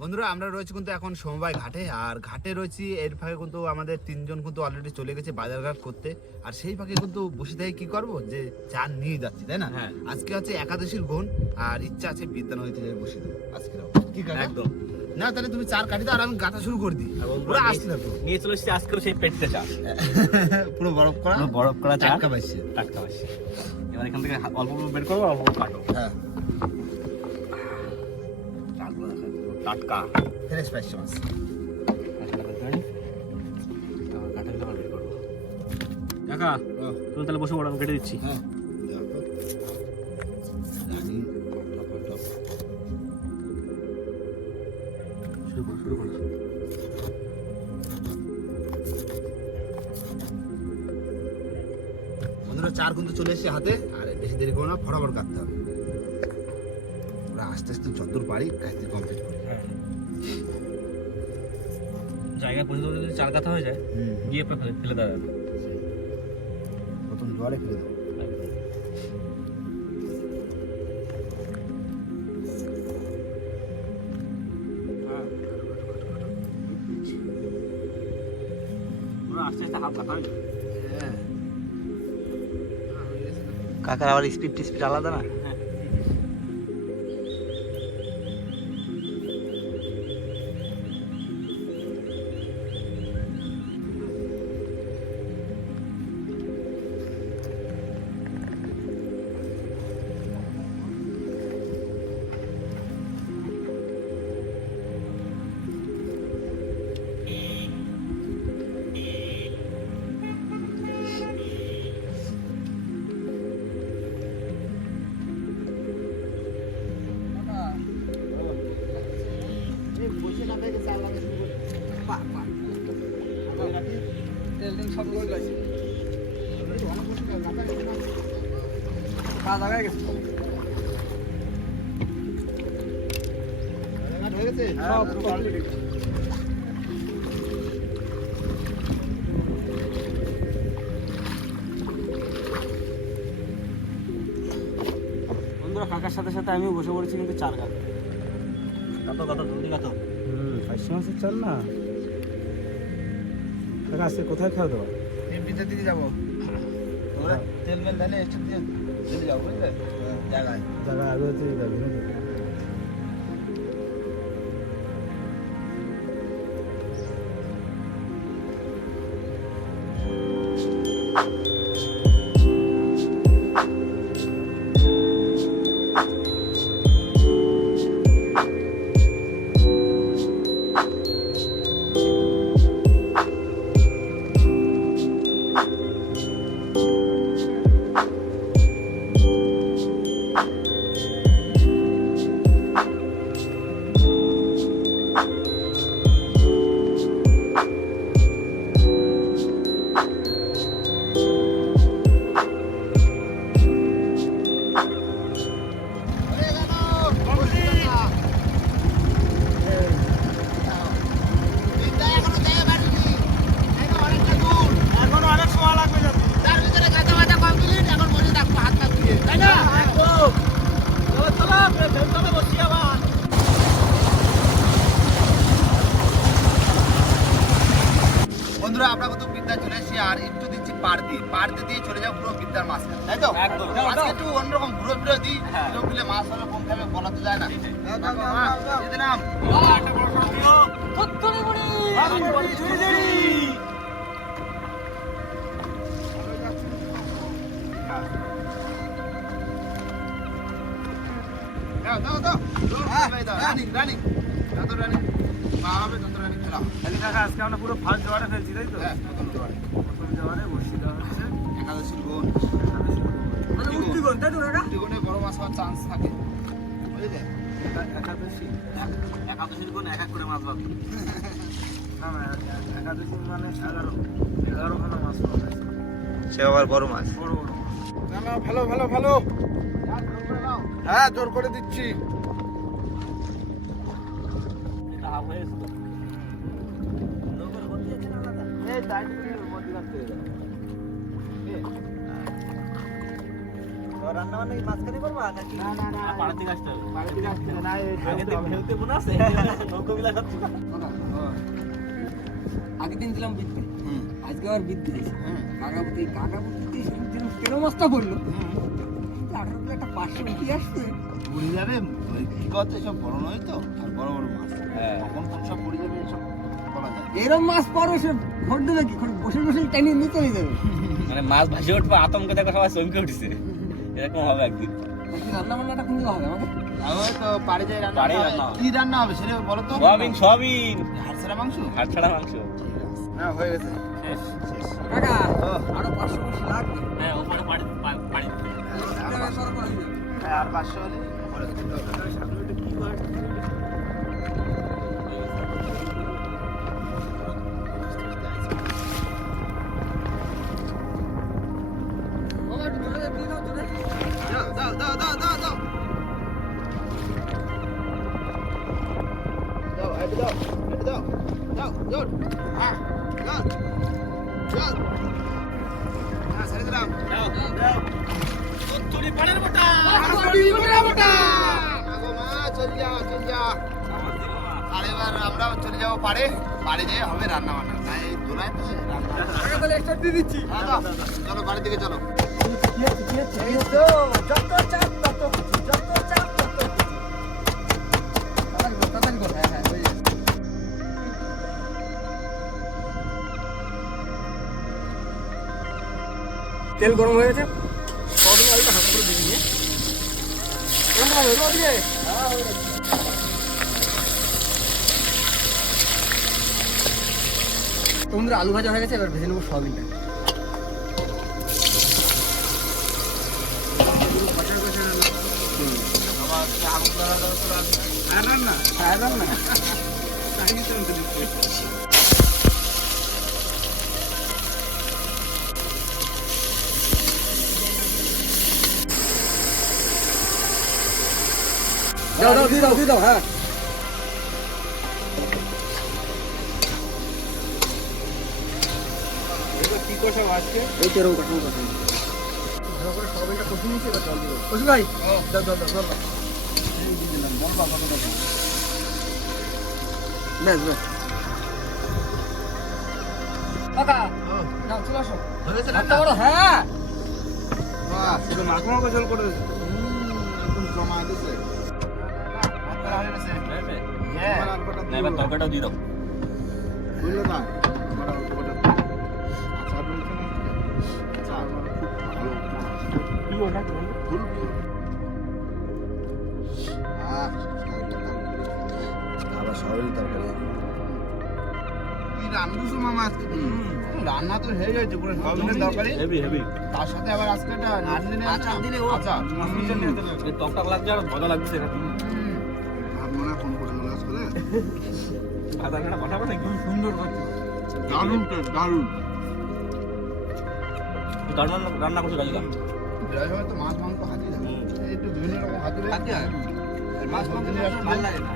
বন্ধুরা আমরা রয়েছি কিন্তু এখন সমবায় ঘাটে, আর ঘাটে রয়েছি এর ফাঁকে কিন্তু আমাদের তিনজন কিন্তু অলরেডি চলে গেছে বাজারঘাট করতে। আর সেই ফাঁকে কিন্তু বসে থেকে কি করবো, যে চান নিয়ে যাচ্ছি, তাই না? হ্যাঁ। আজকে আছে একাদশীর গুণ, আর ইচ্ছা আছে বিদ্যানগরীতে যাই বসে দেবো আজকে। কি কাকা? একদম। না তাহলে তুমি চার কাটি দাও আর আমি গাঁথা শুরু করে দিই। পুরো আসতে থাকো। নিয়ে চলে এসেছি আজকের সেই পেটতে চা, পুরো বরফ করা, পুরো বরফ করা চা, টাটকা পাইছে। টাটকা পাইছে। এবার এখান থেকে অল্প অল্প বের করবো, অল্প অল্প কাটো। হ্যাঁ, চালগুলো দেখা টাটকা, ফ্রেশ পাইছে মাছ। কাকা তুমি তাহলে বসে পড়ো, আমি কেটে দিচ্ছি। হ্যাঁ, রানী টপ। শুরু করো, শুরু করো। বন্ধুরা চার কিন্তু চলে এসেছে হাতে, আর বেশি দেরি করো না, ফটাফট কাটতে হবে। আমরা আস্তে আস্তে যতদূর পারি কাজটি কমপ্লিট করি। জায়গা পর্যন্ত যদি চার কাঠা হয়ে যায়, গিয়ে ফেলে দেওয়া যাবে। প্রথম জলে ফেলে দেবো। আস্তে আস্তে হাত কাটা হবে। কাকার আবার স্পিড আলাদা না। বন্ধুরা কাকার সাথে সাথে আমিও বসে পড়েছি কিন্তু চার কাঠ। কত জলদি কত? ফাইসি মাছের চাল না। কাকা আজকে কোথায় খাওয়া দাওয়া? এমপিতে দিকে যাবো। তোমরা তেল মেল ঢালে একটু দিয়ে চলে যাও, বুঝলে? জায়গায় যারা আগে হচ্ছে যাবি নাকি? বন্ধুরা আমরা কিন্তু বিদ্যা চলে এসেছি, আর একটু দিচ্ছি পাড় দিয়ে চলে যাও পুরো বিদ্যার মাঝখানে, তাই তো? একদম। আজকে একটু অন্যরকম ঘুরে দিই, ঘুরে মাছ হলে কম খাবে বলা তো যায় না। যেতে নাম রানিং খেলা। কাকা আজকে আমরা পুরো ফার্স্ট জোয়ারে ফেলছি, তাই তো? হ্যাঁ, প্রথম জোয়ারে। প্রথম জোয়ারে বসি দেওয়া হচ্ছে একাদশীর গুণ, উত্তিগণ, তাই তো কাকা? উত্তিগণে বড় মাছ হওয়ার চান্স থাকে, বুঝলে? একাদশী একাদশীর কোন এক এক করে মাছ পাবি। না না, একাদশী মানে 11খানা মাছ পাওয়া যায়। সে আবার বড় মাছ। বড় বড় মাছ। না ভালো হ্যাঁ, জোর করে দিচ্ছি। এটা হাফ হয়ে গেছে তো। এই দাঁড়িয়ে মধ্যে রাখতে হবে। রান্না বান্না কি মাঝখানে করবা নাকি? না না না পাড়ার দিকে আসতে হবে। বাড়িতে যাচ্ছি না, না এই আগের দিন ভেউতে মনে আছে? নৌকো বিলা খাচ্ছি না। আগের দিন দিলাম বৃদ্ধি, আজকে আবার বৃদ্ধি দিয়েছে। হুম। কাকাপুতি কেন মাছটা পড়লো? 18 কিলো একটা 500 উঠি আসছে। পড়ে যাবে ওই কি করতে সব বড় নয় তো আর বড় বড় মাছ হ্যাঁ। কখন কোন সব পড়ে যাবে সব বলা যায় না। এরম মাছ পড়বে সে ঘর দেবে কি? বসে বসে টেনে নিয়ে চলে যাবে। মানে মাছ ভাসে উঠবে আতঙ্কে দেখো সবাই চমকে উঠেছে। এরকম হবে একদিন। নাকি রান্না বান্নাটা কোন জায়গায় হবে আমাকে? ওই তো পাড়ে যাই রান্না পাড়েই হবে। রান্না হবে। কি রান্না হবে সেটা বলো তো সয়াবিন সয়াবিন। হাড়ছাড়া মাংস হাড় ছাড়া মাংস। হ্যাঁ হয়ে গেছে শেষ। শেষ কাকা ও, আরো 500 বেশি লাগবে। হ্যাঁ ওপরে পাড়ি পাড়ি। হ্যাঁ, আর 500 হলে পরে দিতে হবে। দাও দাও দাও দাও দাও দাও দাও এটা দাও এটা দাও দাও জোর হ্যাঁ জোর জোর হ্যাঁ সারি দিলাম দাও দাও। তুই পাড়ের মোটা। আগো মা চল যা চল যা আর এবার আমরাও চলে যাবো পাড়ে পাড়ে যেয়ে হবে রান্না বান্না তাই এই দোলায় তো রান্না তাহলে এক্সট্রা দিয়ে দিচ্ছি। হ্যাঁ দাও চলো বাড়ির দিকে চলো এই তো যত চাপ তত খুশি, যত চাপ তত খুশি। তাড়াতাড়ি কর, হ্যাঁ হ্যাঁ হয়ে যাবে। তেল গরম হয়ে গেছে, সয়াবিন আলুটা হালকা করে ভেজে নিয়ে গরম করা হলো ওদিকে। তো বন্ধুরা আলু ভাজা হয়ে গেছে, এবার ভেজে নেবো সয়াবিনটা। আমার আগুন ধরা দাও তো রান্না হ্যাঁ রান্না দাও দাও দিয়ে দাও দিয়ে দাও হ্যাঁ। কি করছো আজকে এই তো এরকম কাঠামো কাঠামো ভালো করে সয়াবিনটা কষে নিয়েছি, এবার জল দিব। কষি ভাই দাও দাও দাও জল দাও। এই দিয়ে দিলাম বল বাবা কত দাও ব্যাস ব্যাস কাকা ও নাও চলে আসো। হয়েছে ভাতটা বড় হ্যাঁ। বাহ শুধু মাখো মাখো ঝোল করে দিয়েছে একদম জমা দিয়েছে ভাত করা হয়ে গেছে হ্যাঁ না এবার তরকারিটাও দিয়ে দাও। বুঝলে না আমার অল্পটা আচার রয়েছে না আচার খুব ভালো কি ওটা ফুল আবার সবাই তরকারি কি রান্না মামা আজকে রান্না তো হয়ে গেছে পুরো সয়াবিনের তরকারি হেভি হেভি। তার সাথে আবার আজকে একটা নারকেলের আচার দিলে ও আচার এই টকটক লাগছে আর মজা লাগছে এটা। ভাত মনে ফোন করে দিল আসলে আধা ঘন্টা পাঠাবো নাকি? সুন্দর করছো। দারুণ দারুণ দারুণ রান্না করছো কালকে। বিরাট সময় তো মাছ মাংস হাতি থাকে এই একটু বিভিন্ন রকম হাতি হাতি হয়। মাছ মাংস নিয়ে আসতে ভালো লাগে না।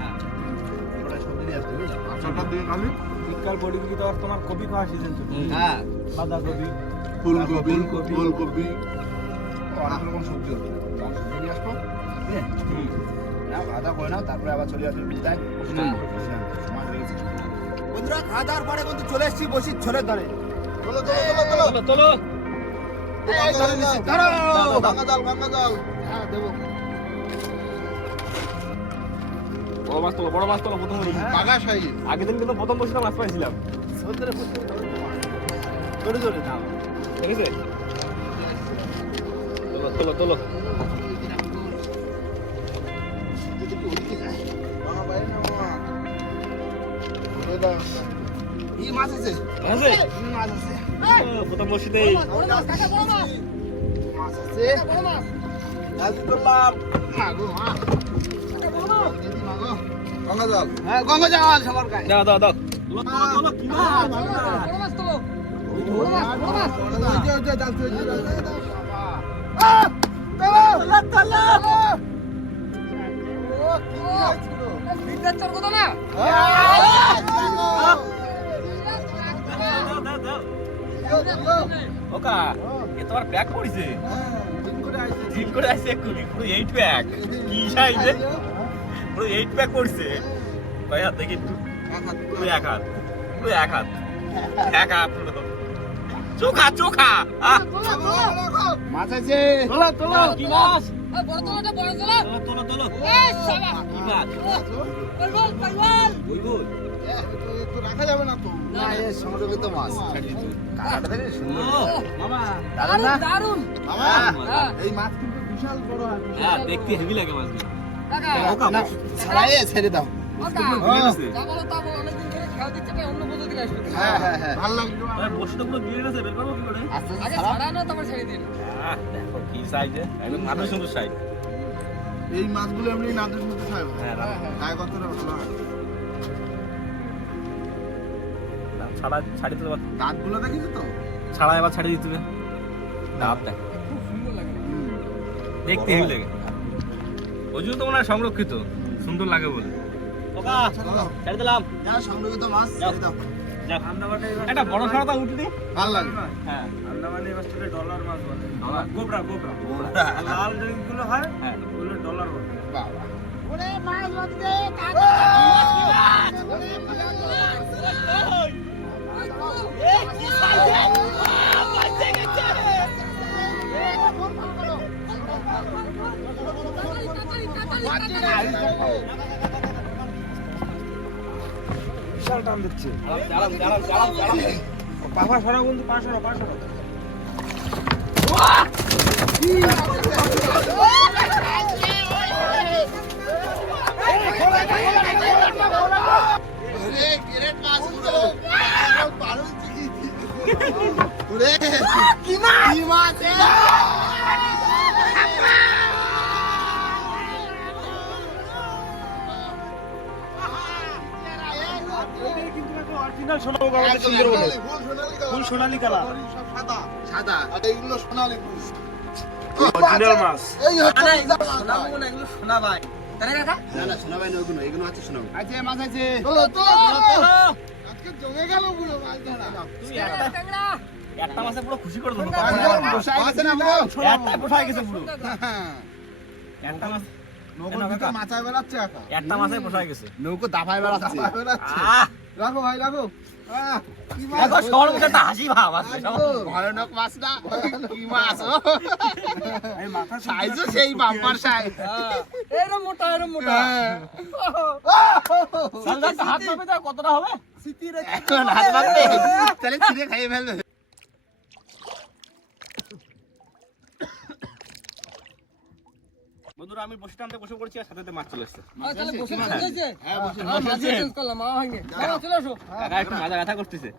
ওরা সবজি নিয়ে আসতে বুঝলি আচারটা দিয়ে খালি শীতকাল পড়ে গেলে তো আর তোমার কপি খাওয়া সিজন তো। হ্যাঁ বাঁধাকপি ফুলকপি ফুলকপি অনেক রকম সবজি হচ্ছে সবজি নিয়ে আসবো বুঝলে নাও খাওয়া দাওয়া করে নাও তারপরে আবার চলে আসবে বিদায় সময় হয়ে গেছে বন্ধুরা খাওয়া দাওয়ার পরে কিন্তু চলে এসেছি বসি ছোলের দরে চলো চলো চলো চলো চলো চলো। এই ধরে নিচ্ছি ধরো গঙ্গা জল হ্যাঁ দেবো বড় মাছ তোলো বড় মাছ তোলো প্রথম দিন। বাগা সাইজ আগের দিন কিন্তু প্রথম বসে মাছ পাইছিলাম। সমুদ্রে ধরে ধরে নাও ঠিক আছে তোলো তোলো তোলো। এই মাছ আছে আছে মাছ আছে প্রথম বসিতেই মাছ আছে আজ করলাম মাগো মা দিদি মাগো গঙ্গা জল হ্যাঁ গঙ্গা জল সবার গায়ে দাও দাও দাও। ওকা এ তোমার প্যাক করেছে। ঠিক করে আসছে এক্ষুনি পুরো 8 প্যাক কি সাইজে পুরো 8 প্যাক করছে কয় হাত দেখি একটু পুরো এক হাত পুরো এক হাত পুরো চোখা চোখা মাছ আছে তোলো কি মাছ বড় তোলা তোলো তোলো এই শালা কি মাছ বুলবুল তো রাখা যাবে না তো না এ সংরক্ষিত মাছ কালারটা দেখে সুন্দর মামা দারুণ না দারুন মামা এই মাছ কিন্তু বিশাল বড় হয় হ্যাঁ দেখতে হেভি লাগে মাছগুলো কাকা না ছাড়াইয়ে ছেড়ে দাও যা বলো তা বলো অনেকদিন ধরে খাওয়া দিচ্ছে তাই অন্য পদ্ধতি আসবে হ্যাঁ হ্যাঁ হ্যাঁ ভালো লাগলো বসে পুরো গিয়ে গেছে বের করবো কি করে আস্তে আগে আস্তে ছাড়া না তারপর ছেড়ে দিন দেখো কি সাইজে একদম মাথা সুন্দর সাইজ এই মাছগুলো এমনি নাদের মধ্যে খায় হ্যাঁ গায়ে কতটা ভালো হয় ছাড়া ছাড়ি দিতে দাঁতগুলো দেখিস তো ছাড়া এবার ছাড়িয়ে দিতে হবে দাঁত দেখ খুব সুন্দর লাগে দেখতে হেভি লাগে ওই জন্য তো মনে হয় সংরক্ষিত সুন্দর লাগে বলে ছাড়ি দিলাম যা সংরক্ষিত মাছ যাও। ছেড়ে দাও একটা বড় সারাটা উঠলি ভালো লাগে হ্যাঁ আন্দামানে মাছটাকে ডলার মাছ বলে ডলার? গোবরা লাল যেগুলো হয় হ্যাঁ ওগুলো ডলার বলে বাবা ওরে মাছ লাগছে কাকা এ কি সাইজে বাঁচে গেছে বিশাল টান দিচ্ছে চালাম চালাম চালাম চালাম পাখা সরাও কিন্তু পা সরাও ওরে গ্রেট মাছ গুলো পারুল চিকি ওরে কি মাছ কিন্তু একটা অরিজিনাল সোনাও আমাদের সুন্দরবনে ফুল সোনালী কালার সব সাদা সাদা আর এইগুলো সোনালী ফুল অরিজিনাল মাছ এই হচ্ছে শোনাবো না এগুলো শোনা ভাই তাই কাকা না না শোনা ভাই না ওগুলো এগুলো আছে শোনা আছে মাছ আছে আজকে জমে গেল পুরো মাছ ধরা তুমি একটা ট্যাংরা একটা মাছে পুরো খুশি করে দেবো বসাই গেছে না পুরো একটা পোষায় গেছে পুরো একটা মাছ নৌকো দুটো মাথায় বেড়াচ্ছে একা একটা মাছে পোষায় গেছে নৌকো দাফায় বেড়াচ্ছে আহ রাখো ভাই রাখো কি মাছ দেখো সবার মুখে একটা হাসি ভাব আছে ভয়ানক মাছ না কি মাছ এই মাথা সাইজও সেই বাম্পার সাইজ এরম মোটা সালদা হাত মাপে দাও কতটা হবে এখন হাত মারবে তাহলে ছিঁড়ে খাইয়ে ফেলবে বন্ধুরা আমি বসে টানতে বসে পড়ছি আর সাথে মাছ চলে এসছে তাহলে বসে বসে হ্যাঁ বসে মাছ চেঞ্জ করলাম মা ভাঙে দাঁড়াও চলে আসো কাকা একটু মাজা ব্যথা করতেছে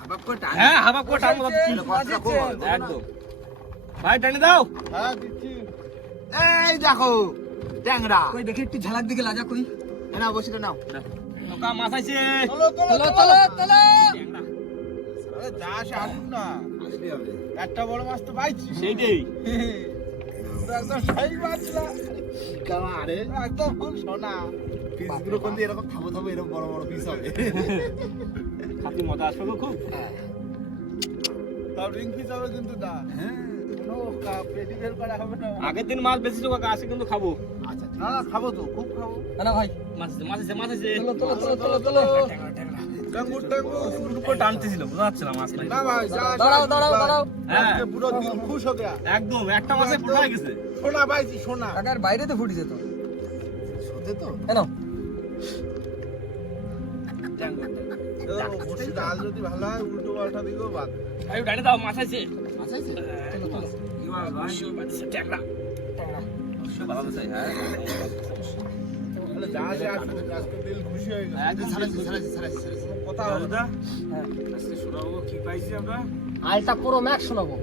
হাবাব করে টান হ্যাঁ হাবা করে টানবো একদম ভাই টানে দাও হ্যাঁ দিচ্ছি এই দেখো ট্যাংরা কই দেখি একটু ঝালাক দিকে লাগা কই না বসে নাও নৌকা মাছ আছে তোলো আরে যা আসে আসুক না আসলে হবে একটা বড় মাছ তো পাইছি সেইটাই একদম সেই মাছ না কামা আরে একদম ফুল সোনা পিসগুলো কোন দিয়ে এরকম খাবো খাবো এরকম বড় বড় পিস হবে খাতি মজা আসবে গো খুব তাও রিং পিস হবে কিন্তু দা হ্যাঁ কোনো পেটি বের করা হবে না আগের দিন মাছ বেশি তো কাকা আসে কিন্তু খাবো আচ্ছা না না খাবো তো খুব খাবো না ভাই মাছ আছে মাছ আছে মাছ আছে তোলো টাঙ্গুর টাঙ্গুর শুরু করে টানতেছিল বোঝা যাচ্ছে না মাছ নাই না ভাই যা দাঁড়াও হ্যাঁ আজকে পুরো দিন খুশ হয়ে গেছে একদম একটা মাছে পোষায় গেছে সোনা পাইছি সোনা কাকার বাইরে তো ফুটি যেত সত্যি তো কেন বসে ডাল যদি ভালো হয় উল্টো পাল্টা দিকেও বাদ আরে টানে দাও মাছ আছে মাছ আছে ট্যাংরা ভালো আছে হ্যাঁ তাহলে যা আসে আসুক আজকে দিল খুশি হয়ে গেছে একদম ছাড়াচ্ছি কথা হবে না আজকে শোনাবো কি পাইছি আমরা আলটা পুরো ম্যাক্স শোনাবো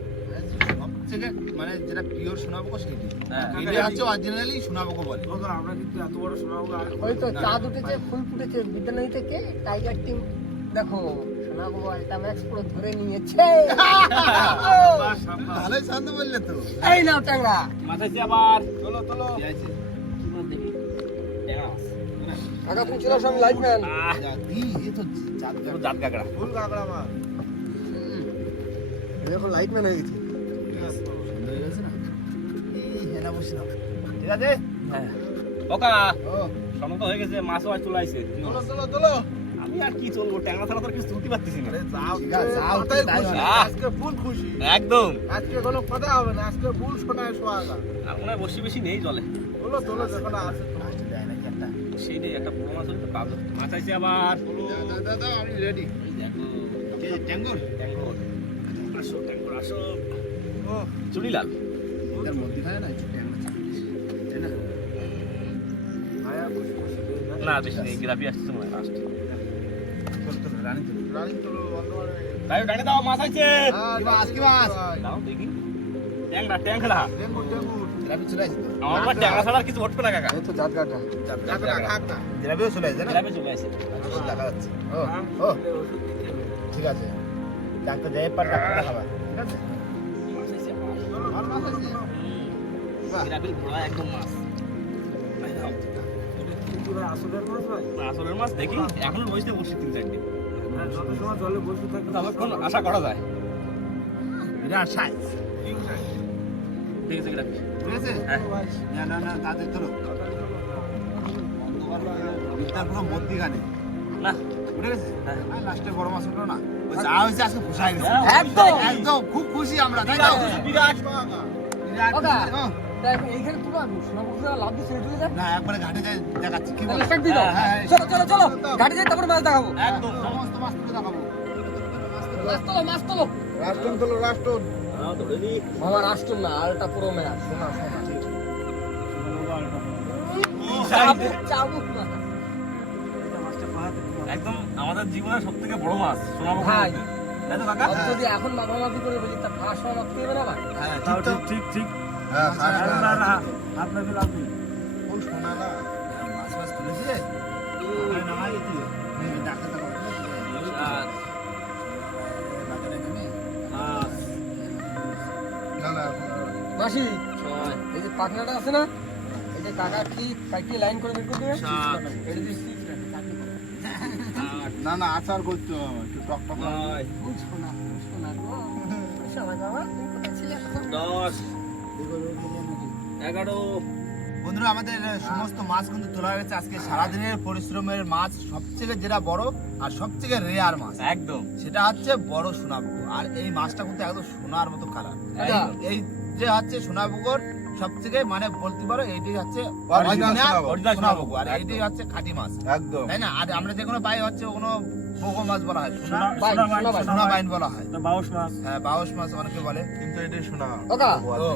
সবথেকে মানে যেটা পিওর সোনাবো সেটি হ্যাঁ এটা হচ্ছে অরিজিনালি সোনাবো বলে ওগো, আমরা কিন্তু এত বড় শোনাবো ওই তো চাঁদ উঠেছে ফুল ফুটেছে বিদ্যালয় থেকে টাইগার টিম দেখো শোনাবো আলটা ম্যাক্স পুরো ধরে নিয়েছে ভালোই শান্ত বললে তো এই নাও ট্যাংরা মাছ আছে আবার চলো কি আছে কি মাছ দেখি ট্যাংরা মাছ কাকা তুমি চলে আসো আমি লাইট ম্যান জাতি এ তো জাত পুরো জাত কাঁকড়া ফুল কাকড়া মাছ দেখো লাইট ম্যান হয়ে গেছে সুন্দর হয়ে গেছে না এনে বসে নাও ঠিক আছে হ্যাঁ ওকা ও সময় তো হয়ে গেছে, মাছও আজ চলে আসছে। চলো আমি আর কি চলবো, ট্যাংরা ছাড়া তো আর কিছু তুলতে পারতেছি না। ঠিক আছে যাও তাই হবে। আজকে ফুল খুশি, একদম। আজকে কোনো কথা হবে না, আজকে ফুল শোনায় সোহাগা। আর মনে হয় বসি বেশি নেই জলে। তোলো তোলো যখন আছে লাস্টে দেয় নাকি একটা সেই নেই, একটা বড় মাছ হলে তো পাবো। মাছ আইছে আবার। দাদা আমি রেডি এই দেখো, কে ট্যাঙ্গর ট্যাংরা। আসো ট্যাংরা আসো। ও চুড়িলাল। এর মধ্যে খায় না একটু ট্যাঙ্গর তাই না আয়া বসে বসে দে না। না বেশি নেই, গ্রাফি আসছে মনে হয় লাস্ট। চল রানী চল রানী তোলো অন্ধকারে। তাই ডানে দাও, মাছ আইছে। হ্যাঁ, কি মাছ, কি মাছ? ভাই। দাও দেখি। ট্যাংরা ট্যাংরা। ডেঙ্গুর ডেঙ্গুর। রাবি চলে আসছে আমার আবার ট্যাংরা ছাড়া আর কিছু ঘটবে না কাকা। এই তো জাত গাটা ডাকনা ডাকনা। রাবিও চলে আসছে না গ্রাফি চলে আসছে। দেখা যাচ্ছে ও ঠিক আছে ডাক্তার যাই পার ডাক্তার দেখাবা ঠিক আছে মাছ আইছে আবার। ভালো মাছ আছে বাহ গ্রাফির ঘোড়া একদম মাছ। এই দাও। পুরো আসলের মাছ ভাই। আসলের মাছ দেখি, এখনো রয়েছে বসে 3-4 হ্যাঁ, যত সময় জলে বসে থাকবে ততক্ষণ আশা করা যায়। বিরাট সাইজ দেখেছে গ্রাফি। ঠিক আছে হ্যাঁ। না না না তাদের ধরো বিদ্যার পুরো মধ্যিখানে না উঠে গেছে হ্যাঁ। আর লাস্টে বড় মাছ উঠলো না ওই যা হয়েছে আজকে ফুসাই গেছে একদম। একদম খুব খুশি আমরা তাই তো বিরাট। সোহাগা। বিরাট ওটা। খুশি, ও। তা এখন এইখানে তুলো আনবো, সোনাপুকুরে লাভ দিয়ে ছেড়ে চলে যায়। না একবারে ঘাটে যাই দেখাচ্ছি কি তাহলে বল start দিয়ে দাও। হ্যাঁ, হ্যাঁ। চলো চলো চলো ঘাটে যাই, তারপরে মাছ দেখাবো। একদম। সমস্ত মাছ তুলে দেখাবো মাছ তোলো মাছ তোলো। রাষ্ট্রন তোলো রাষ্ট্রন। হ্যাঁ, ধরে নি। মামা রাষ্ট্র না, আলটা পুরো ম্যাচ। শোনা শোনা চাবুক চাবুক না। একদম আমাদের জীবনের সবথেকে বড় মাছ সোনামুখ। ভাই। তাই তো কাকা? আর যদি এখন মাপামাপি করে বলি তা ফাঁস হওয়া মাপতে হবে না ভাই? হ্যাঁ তাও ঠিক তো ঠিক ঠিক ঠিক। হ্যাঁ না না আপনাকে লাভ নেই। ফুল শোনা না। মাছ মাছ তুলেছে নামাই গেছে ডাক্তার দেখাবো আর বাজারে নেমে মাছ না না মাসি, 6 এই যে পাখনাটা আছে না, এই যে কাকা কি কাইটি লাইন করে বের করে দেবে। 7 এটা দিয়ে six রাখবে, চাকরি করো। 8 না না আচার করতে হবে একটু টক টক 9 খুব শোনা, খুব শোনা গো। শোনা বাবা, তুমি কোথায় ছিলে এতক্ষণ? 10 11 বন্ধুরা আমাদের সমস্ত মাছ কিন্তু তোলা হয়েছে আজকে সারাদিনের পরিশ্রমের মাছ সবথেকে যেটা বড় আর সবথেকে রেয়ার মাছ একদম। সেটা হচ্ছে বড় সোনাপুকুর আর এই মাছটা কিন্তু একদম সোনার মতো কালার আচ্ছা। এই যে হচ্ছে সোনাপুকুর সবথেকে মানে বলতে পারো এইটাই হচ্ছে Original সোনাপুকুর। সোনাপুকুর আর এইটাই হচ্ছে খাঁটি মাছ একদম। তাই না আর আমরা যে কোনো পাই হচ্ছে কোনো পোকো মাছ বলা হয় বাইন, সোনা বাইন। সোনা বাইন বলা হয় বাউশ মাছ। হ্যাঁ বাউস মাছ অনেকে বলে কিন্তু এটাই শোনা। ওকা, ও,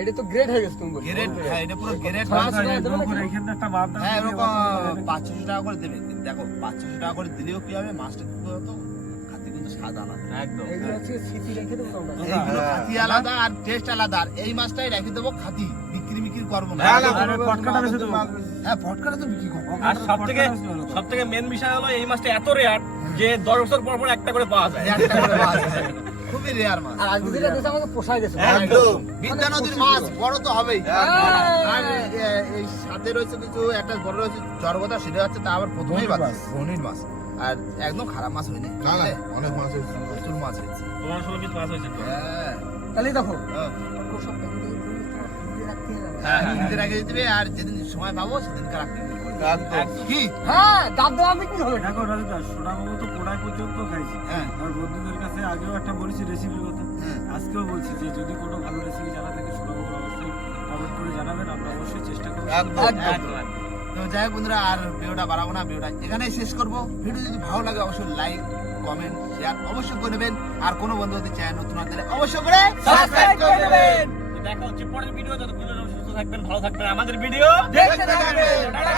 এটা তো গ্রেড হয়ে গেছে তুমি বলছো। গ্রেড হ্যাঁ এটা পুরো গ্রেড ছয় মাছ টাকা দেবে নাকি? হ্যাঁ এরকম 500 টাকা করে দেবে দেখো 500 টাকা করে দিলেও কি হবে মাছটা কিন্তু হতো খাতে কিন্তু স্বাদ আলাদা একদম। এগুলো হচ্ছে স্মৃতি রেখে দেবো তোমরা। এইগুলো খাতি আলাদা আর টেস্ট আলাদা আর এই মাছটাই রেখে দেবো খাতি বিক্রি করবো না না, না, হ্যাঁ ফটকাটা তো বিক্রি করবো আর সবথেকে মেন বিষয় হলো এই মাছটা এত রেয়ার যে 10 বছর পর পর একটা করে পাওয়া যায়। একটা করে মাছ আছে। খুবই রেয়ার মাছ আর আজকে যেটা দিয়েছে আমাকে পোষায় গেছে। একদম বিদ্যা নদীর মাছ বড় তো হবেই হ্যাঁ। আর এই সাথে রয়েছে কিছু একটা বড় রয়েছে জড়গোদা সেটা হচ্ছে তা আবার প্রথমেই বাদ ধনির মাছ আর একদম খারাপ মাছ হয়নি বুঝলে? অনেক মাছ হয়েছে। প্রচুর মাছ হয়েছে 15-16 পিস মাছ হয়েছে। হ্যাঁ তাহলে দেখো হ্যাঁ। ওকে সব প্যাকেটে করে তোমার ফ্রিজে রাখতে হবে। হ্যাঁ, হ্যাঁ, ফ্রিজে রেখে দিতে হবে আর যেদিন সময় পাবো সেদিনকার আপনি একদম। কি হ্যাঁ, দাম দেওয়া বিক্রি হবে। দেখো রাজুদা, সোনাবাবু তো কোড়াই পর্যন্ত খাইছি। হ্যাঁ আমার বন্ধুদের কাছে আগেও একটা বলেছি রেসিপির কথা, হ্যাঁ। আজকেও বলছি যে যদি কোনো ভালো রেসিপি জানা থাকে সোনাবাবু অবশ্যই কমেন্ট করে জানাবেন, আমরা অবশ্যই চেষ্টা করবো। একদম। একদম। তো যাই হোক বন্ধুরা আর ভিডিওটা বাড়াবো না ভিডিওটা এখানেই শেষ করবো ভিডিও যদি ভালো লাগে অবশ্যই লাইক কমেন্ট শেয়ার অবশ্যই করে নেবেন আর কোনো বন্ধু যদি চ্যানেল নতুন হতে অবশ্যই করে সাবস্ক্রাইব করে দেবেন। তো দেখা হচ্ছে পরের ভিডিও, যতক্ষণ পর্যন্ত সুস্থ থাকবেন, ভালো থাকবেন, আমাদের ভিডিও দেখতে থাকবেন। টাটা।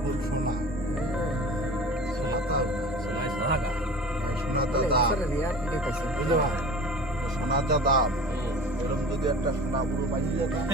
ফুল শোনা। শোনাতা শোনাতা বলে, দাম। ঈশ্বরের রিয়ার এটাই পাইছে। বুঝলে ভাই? সোনাটা দাম। এরকম যদি একটা সোনা পুরো পাইয়ে যেতাম